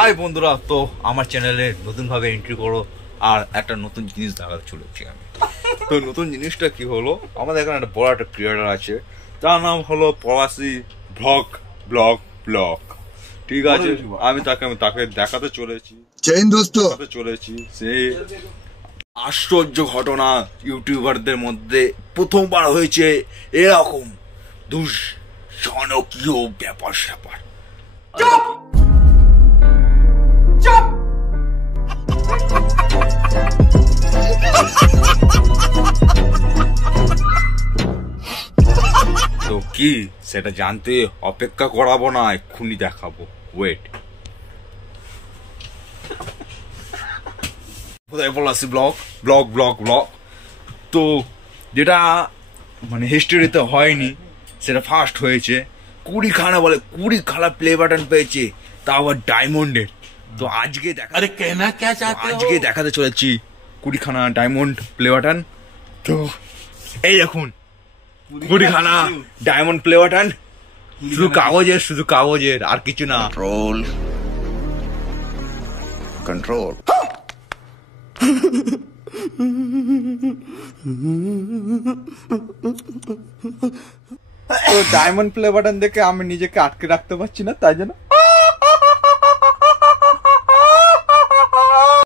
High বন্ধুরা, তো আমার চ্যানেলে নতুন ভাবে এন্ট্রি করো আর একটা নতুন জিনিস দেখাতে চলেছি আমি। তো নতুন জিনিসটা কি হলো, আমাদের এখানে একটা বড় একটা ক্রিয়েটার আছে, তার নাম হলো প্রবাসী ব্লগ ব্লগ ব্লগ। ঠিক আছে, আমি তাকে দেখাতে চলেছি সে আশ্চর্য ঘটনা ইউটিউবারদের মধ্যে প্রথমবার হয়েছে এরকম দুঃজনকীয় ব্যাপার স্যাপার। তো কি সেটা জানতে অপেক্ষা করাবো না, এক্ষুনি দেখাবো, ওয়েট। প্রবাসী ব্লগ ব্লগ ব্লগ ব্লগ তো যেটা মানে হিস্ট্রিতে হয়নি, সেটা ফার্স্ট হয়েছে। 20খানা বলে 20খানা প্লে বাটন পেয়েছে, তা আবার ডায়মন্ডের। তো আজকে আজকে দেখাতে চলেছি 20খানা ডায়মন্ড প্লে বাটন। তো এই দেখুন 20খানা ডায়মন্ড প্লে বাটন, শুধু কাগজের আর কিছু না। কন্ট্রোল তো ডায়মন্ড প্লে বাটন দেখে আমি নিজেকে আটকে রাখতে পারছি না, তাই জন্য